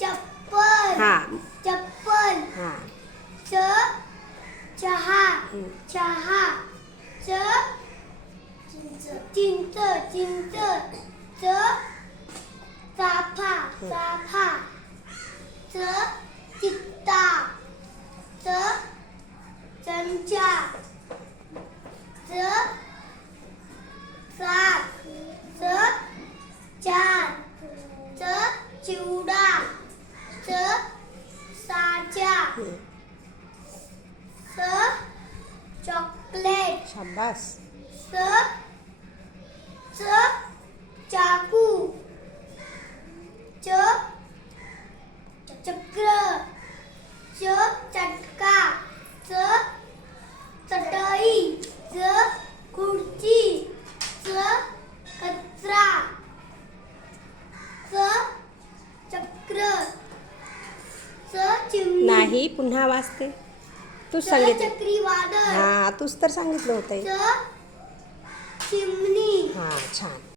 चप्पल. हा चप्पल. हा चहा. चहा. चिंच. चिंच. चाफा. चाफा. चित्ता. चमचा. सात. चार. चिवडा. साचा. चॉकलेट. शाबास. चाकू. चक्र. चटका. चटई. खुर्ची. कचरा. चक्र. चिमणी. नाही, पुन्हा वाचते. तूच सांगितलं. चक्रीवादळ. हा तूच तर सांगितलं होतं. चिमणी. हा छान.